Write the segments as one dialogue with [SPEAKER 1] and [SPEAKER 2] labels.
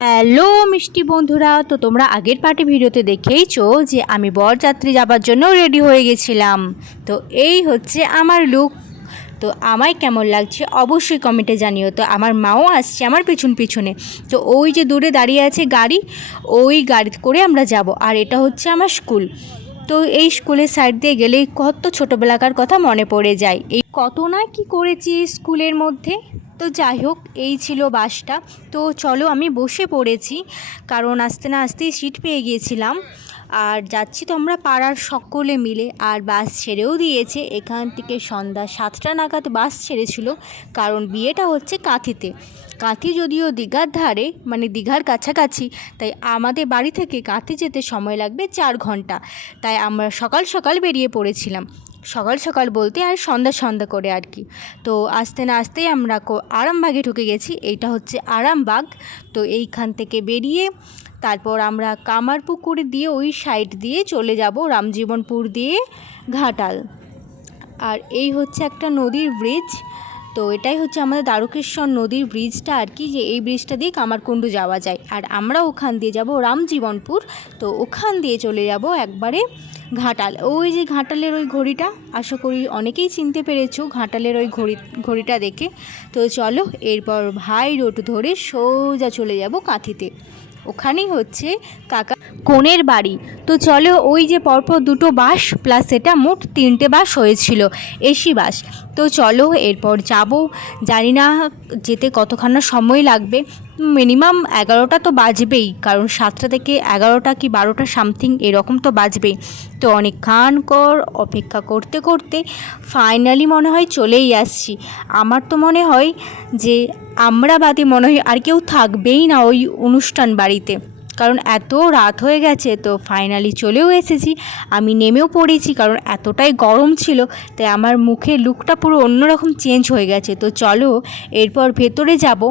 [SPEAKER 1] Hello, মিষ্টি বন্ধুরা, তো তোমরা আগের পার্টি ভিডিওতে দেখেইছো যে আমি বরযাত্রী যাবার জন্য রেডি হয়ে গেছিলাম। তো এই হচ্ছে আমার লুক তো আমায় কেমন লাগছে অবশ্যই কমেন্টে জানিও। তো আমার মাও আসছে আমার পিছন পিছনে। তো ওই যে দূরে দাঁড়িয়ে আছে গাড়ি, ওই গাড়ি করে আমরা যাব। আর এটা হচ্ছে আমার স্কুল তো এই স্কুলের সাইড দিয়ে গেলে কত ছোটোবেলাকার কথা মনে পড়ে যায়। এই কত না কি করেছি স্কুলের মধ্যে? তো যাই হোক, এই ছিল বাসটা। তো চলো আমি বসে পড়েছি, কারণ আসতে না আসতেই সিট পেয়ে গিয়েছিলাম। আর যাচ্ছি তো আমরা পাড়ার সকলে মিলে, আর বাস ছেড়েও দিয়েছে। এখান থেকে সন্ধ্যা সাতটা নাগাদ বাস ছেড়েছিল, কারণ বিয়েটা হচ্ছে কাঁথিতে। কাঁথি যদিও দীঘার ধারে মানে দীঘার কাছাকাছি, তাই আমাদের বাড়ি থেকে কাঁথি যেতে সময় লাগবে চার ঘণ্টা। তাই আমরা সকাল সকাল বেরিয়ে পড়েছিলাম। সকাল সকাল বলতে আর সন্ধ্যা সন্ধ্যা করে আর কি। তো আসতে না আসতেই আমরা আরামবাগে ঢুকে গেছি। এইটা হচ্ছে আরামবাগ। তো এইখান থেকে বেরিয়ে তারপর আমরা কামারপুকুর দিয়ে ওই সাইড দিয়ে চলে যাব রামজীবনপুর দিয়ে ঘাটাল। আর এই হচ্ছে একটা নদীর ব্রিজ তো এটাই হচ্ছে আমাদের দ্বারকেশ্বর নদীর ব্রিজটা আর কি, যে এই ব্রিজটা দিয়ে কামারকুণ্ডু যাওয়া যায়। আর আমরা ওখান দিয়ে যাব রামজীবনপুর। তো ওখান দিয়ে চলে যাব একবারে ঘাটাল। ওই যে ঘাটালের ওই ঘড়িটা, আশা করি অনেকেই চিনতে পেরেছ ঘাটালের ওই ঘড়ি, ঘড়িটা দেখে। তো চলো, এরপর ভাই রোড ধরে সোজা চলে যাব কাঁথিতে। ওখানেই হচ্ছে কাকা কোণের বাড়ি। তো চলো ওই যে পরপর দুটো বাস প্লাস এটা মোট তিনটে বাস হয়েছিল, এসি বাস তো চলো এরপর যাব। জানি না যেতে কতখানা সময় লাগবে। মিনিমাম এগারোটা তো বাজবেই, কারণ সাতটা থেকে এগারোটা কি বারোটা সামথিং এরকম তো বাজবেই। তো অনেকক্ষণ কর, অপেক্ষা করতে করতে ফাইনালি মনে হয় চলেই আসছি। আমার তো মনে হয় যে আমরা বাদে মনে হয় আর কেউ থাকবেই না ওই অনুষ্ঠান বাড়িতে। কারণ এত রাত হয়ে গেছে, তো ফাইনালি চলেও এসেছি। আমি নেমেও পড়েছি কারণ এতটাই গরম ছিল, তাই আমার মুখে লুকটা পুরো অন্যরকম চেঞ্জ হয়ে গেছে। তো চলো, এরপর ভেতরে যাব।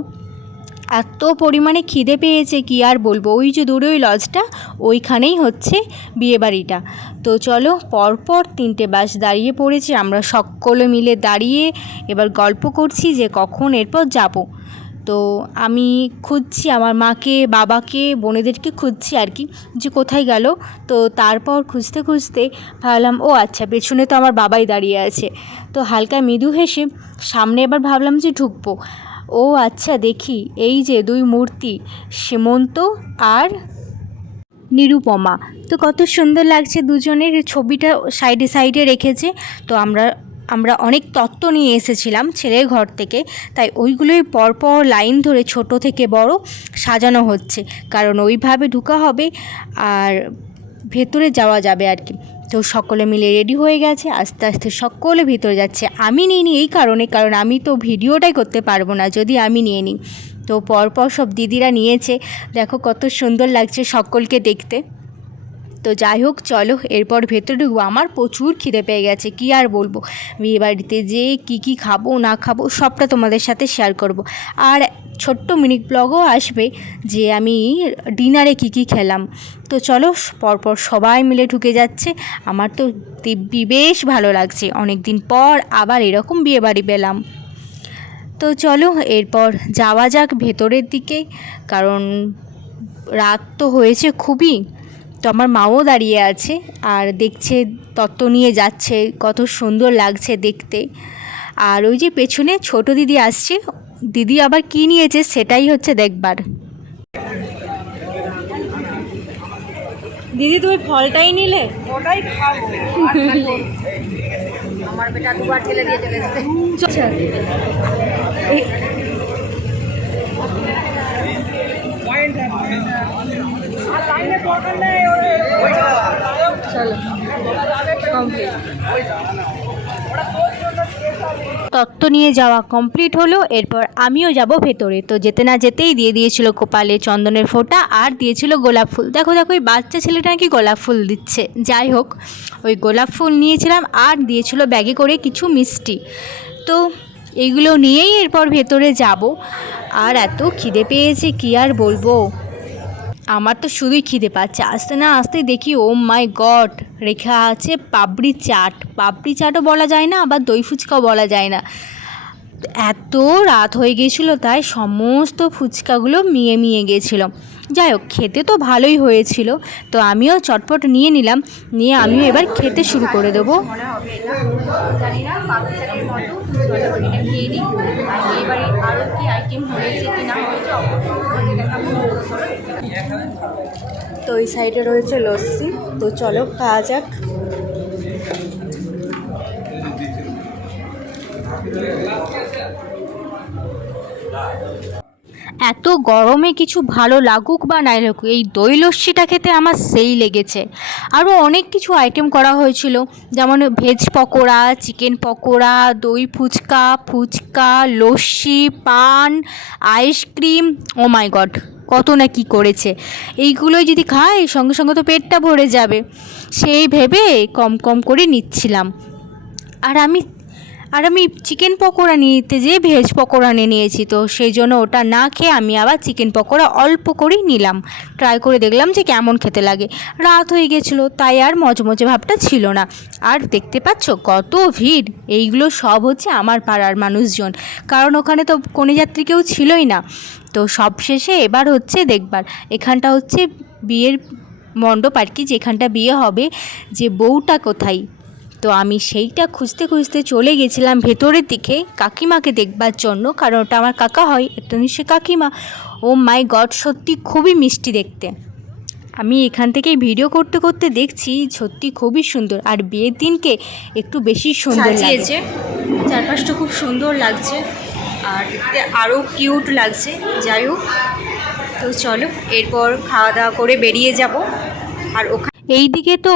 [SPEAKER 1] এত পরিমাণে খিদে পেয়েছে, কি আর বলব? ওই যে দূরে ওই লজটা ওইখানেই হচ্ছে বিয়েবাড়িটা। তো চলো, পরপর তিনটে বাস দাঁড়িয়ে পড়েছে, আমরা সকলে মিলে দাঁড়িয়ে এবার গল্প করছি যে কখন এরপর যাব। তো আমি খুঁজছি আমার মাকে, বাবাকে, বোনেদেরকে খুঁজছি আর কি, যে কোথায় গেল। তো তারপর খুঁজতে খুঁজতে ভাবলাম, ও আচ্ছা পেছনে তো আমার বাবাই দাঁড়িয়ে আছে। তো হালকা মৃদু হেসে সামনে এবার ভাবলাম যে ঢুকবো। ও আচ্ছা দেখি, এই যে দুই মূর্তি সীমন্ত আর নিরুপমা। তো কত সুন্দর লাগছে, দুজনের ছবিটা সাইডে সাইডে রেখেছে। তো আমরা আমরা অনেক তত্ত্ব নিয়ে এসেছিলাম ছেলের ঘর থেকে। তাই ওইগুলোই পরপর লাইন ধরে ছোট থেকে বড় সাজানো হচ্ছে। কারণ ওইভাবে ঢুকা হবে আর ভেতরে যাওয়া যাবে আর কি। তো সকলে মিলে রেডি হয়ে গেছে, আস্তে আস্তে সকলে ভিতরে যাচ্ছে। আমি নিয়ে নিই এই কারণে, কারণ আমি তো ভিডিওটাই করতে পারব না, যদি আমি নিয়ে নিই। তো পরপর সব দিদিরা নিয়েছে। দেখো কত সুন্দর লাগছে সকলকে দেখতে। তো যাই হোক, চলো, এরপর ভেতরে ঢুকবো। আমার প্রচুর খিদে পেয়ে গেছে, কি আর বলব? বিয়ে বাড়িতে যে কী কী খাব, না খাব, সবটা তোমাদের সাথে শেয়ার করব। আর ছোট্ট মিনিট ব্লগও আসবে যে আমি ডিনারে কী কী খেলাম। তো চলো, পরপর সবাই মিলে ঢুকে যাচ্ছে। আমার তো দিব্যি বেশ ভালো লাগছে। অনেক দিন পর আবার এরকম বিয়ে বাড়ি পেলাম। তো চলো, এরপর যাওয়া যাক ভেতরের দিকে, কারণ রাত তো হয়েছে খুবই। তো আমার মাও দাঁড়িয়ে আছে আর দেখছে তত্ত্ব নিয়ে যাচ্ছে কত সুন্দর লাগছে দেখতে। আর ওই যে পেছনে ছোট দিদি আসছে দিদি আবার কি নিয়েছে সেটাই হচ্ছে দেখবার। দিদি তুমি ফলটাই নিলে?
[SPEAKER 2] ওটাই খাব। আমার বেটা দুবার ঠেলে দিয়ে চলে এসেছে
[SPEAKER 1] আচ্ছা
[SPEAKER 2] আর লাইনে দরকার নেই ওরে।
[SPEAKER 1] চলো কমপ্লিট তত্ত্ব নিয়ে যাওয়া কমপ্লিট হলো, এরপর আমিও যাব ভেতরে। তো যেতে না যেতেই দিয়ে দিয়েছিল কপালে চন্দনের ফোঁটা আর দিয়েছিল গোলাপ ফুল। দেখো দেখো ওই বাচ্চা ছেলেটা নাকি গোলাপ ফুল দিচ্ছে। যাই হোক, ওই গোলাপ ফুল নিয়েছিলাম আর দিয়েছিল ব্যাগে করে কিছু মিষ্টি। তো এইগুলো নিয়েই এরপর ভেতরে যাব। আর এত খিদে পেয়েছে, কি আর বলব? আমার তো শুধুই খিদে পাচ্ছে। আসতে না আসতেই দেখি, ও মাই গড, রেখা আছে পাপড়ি চাট। পাপড়ি চাটও বলা যায় না, আবার দই ফুচকাও বলা যায় না। এত রাত হয়ে গিয়েছিল তাই সমস্ত ফুচকাগুলো মিয়ে মিয়ে গিয়েছিল যাই হোক, খেতে তো ভালোই হয়েছিল। তো আমিও চটপট নিয়ে নিলাম, নিয়ে আমিও এবার খেতে শুরু করে দেবো। তো ওই সাইডে রয়েছে লস্যি। তো চলো, খাওয়া যাক। এত গরমে কিছু ভালো লাগুক বা নাই লাগুক, এই দই লস্যিটা খেতে আমার সেই লেগেছে। আরও অনেক কিছু আইটেম করা হয়েছিল, যেমন ভেজ পকোড়া চিকেন পকোড়া, দই ফুচকা ফুচকা, লস্যি, পান আইসক্রিম ও মাই গড কত না কি করেছে। এইগুলোই যদি খাই, সঙ্গে সঙ্গে তো পেটটা ভরে যাবে। সেই ভেবে কম কম করে নিচ্ছিলাম। আর আমি আর আমি চিকেন পকোড়া নিতে যেয়ে ভেজ পকোড়া নিয়ে নিয়েছি, তো সেই জন্য ওটা না খেয়ে আমি আবার চিকেন পকোড়া অল্প করেই নিলাম। ট্রাই করে দেখলাম যে কেমন খেতে লাগে। রাত হয়ে গেছিল, তাই আর মজমজে ভাবটা ছিল না। আর দেখতে পাচ্ছ কত ভিড়? এইগুলো সব হচ্ছে আমার পাড়ার মানুষজন। কারণ ওখানে তো কোনো যাত্রী কেউ ছিলই না। তো সব শেষে এবার হচ্ছে দেখবার, এখানটা হচ্ছে বিয়ের মণ্ডপ আর কি, যেখানটা বিয়ে হবে, যে বউটা কোথায়? তো আমি সেইটা খুঁজতে খুঁজতে চলে গেছিলাম ভেতরের দিকে। কাকিমাকে দেখবার জন্য কারণ ওটা আমার কাকা হয় একটা নিশ্চয় কাকিমা। ও মাই গড সত্যি খুবই মিষ্টি দেখতে। আমি এখান থেকেই ভিডিও করতে করতে দেখছি সত্যি খুবই সুন্দর। আর বিয়ের দিনকে একটু বেশি সুন্দর
[SPEAKER 2] সাজিয়েছে।
[SPEAKER 1] চারপাশটা খুব সুন্দর লাগছে
[SPEAKER 2] আর দেখতে আরও কিউট লাগছে। যাই হোক তো চলো এরপর খাওয়া দাওয়া করে বেরিয়ে যাব। আর ওখানে
[SPEAKER 1] এইদিকে তো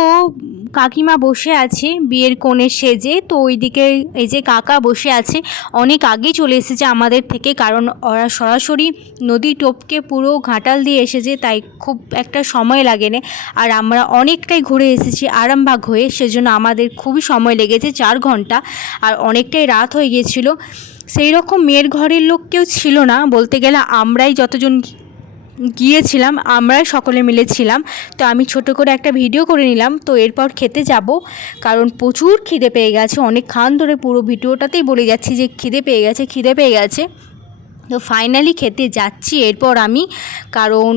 [SPEAKER 1] কাকিমা বসে আছে, বিয়ের কোণে সেজে, তো ওইদিকে এই যে কাকা বসে আছে, অনেক আগেই চলে এসেছে আমাদের থেকে, কারণ ওরা সরাসরি নদী টপকে পুরো ঘাটাল দিয়ে এসেছে, তাই খুব একটা সময় লাগে না আর আমরা অনেকটাই ঘুরে এসেছি আরামবাগ হয়ে, সেজন্য আমাদের খুবই সময় লেগেছে, চার ঘণ্টা, আর অনেকটাই রাত হয়ে গিয়েছিল। সেই রকম মেয়ের ঘরের লোক কেউ ছিল না, বলতে গেলে আমরাই যতজন গিয়েছিলাম আমরাই সকলে মিলে ছিলাম। তো আমি ছোট করে একটা ভিডিও করে নিলাম, তো এরপর খেতে যাব। কারণ প্রচুর খিদে পেয়ে গেছে অনেক খান ধরে পুরো ভিডিওটাতেই বলে যাচ্ছি যে খিদে পেয়ে গেছে, খিদে পেয়ে গেছে। তো ফাইনালি খেতে যাচ্ছি, এরপর আমি, কারণ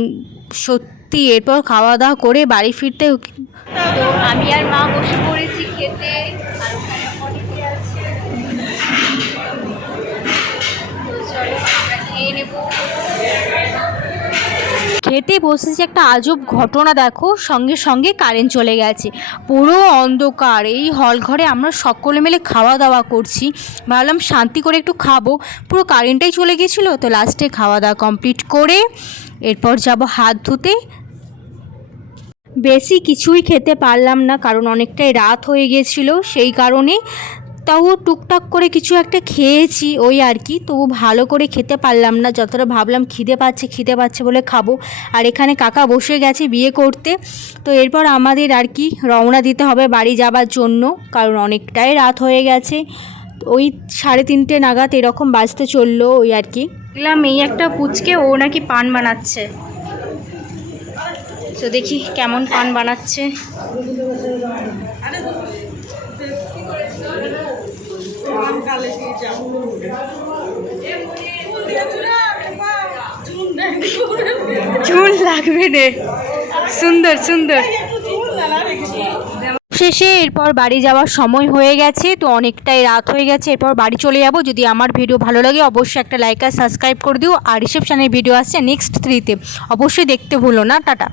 [SPEAKER 1] সত্যি এরপর খাওয়া দাওয়া করে বাড়ি ফিরতে
[SPEAKER 2] আমি আর মা বসে পড়েছি খেতে।
[SPEAKER 1] খেতে বসেছি একটা আজব ঘটনা দেখো, সঙ্গে সঙ্গে কারেন্ট চলে গেছে। পুরো অন্ধকার, এই হল ঘরে আমরা সকলে মিলে খাওয়া দাওয়া করছি। ভাবলাম শান্তি করে একটু খাব। পুরো কারেন্টটাই চলে গেছিল, তো লাস্টে খাওয়া দাওয়া কমপ্লিট করে এরপর যাব হাত ধুতে। বেশি কিছুই খেতে পারলাম না, কারণ অনেকটাই রাত হয়ে গিয়েছিল সেই কারণে তাও টুকটাক করে কিছু একটা খেয়েছি, ওই আর কি। তবু ভালো করে খেতে পারলাম না, যতটা ভাবলাম খিদে পাচ্ছে খিদে পাচ্ছে বলে খাব। আর এখানে কাকা বসে গেছে বিয়ে করতে। তো এরপর আমাদের আর কি রওনা দিতে হবে বাড়ি যাবার জন্য, কারণ অনেকটাই রাত হয়ে গেছে। ওই সাড়ে তিনটে নাগাদ এরকম বাজতে চলল ওই আর কি।
[SPEAKER 2] দেখলাম এই একটা পুচকে, ও নাকি পান বানাচ্ছে। তো দেখি কেমন পান বানাচ্ছে। চুল লাগবে রে। সুন্দর সুন্দর।
[SPEAKER 1] শেষে এরপর বাড়ি যাওয়ার সময় হয়ে গেছে, তো অনেকটাই রাত হয়ে গেছে। এরপর বাড়ি চলে যাব। যদি আমার ভিডিও ভালো লাগে, অবশ্যই একটা লাইক আর সাবস্ক্রাইব করে দিও। আর রিসেপশানের ভিডিও আসছে নেক্সট থ্রিতে অবশ্যই দেখতে ভুলো না। টাটা।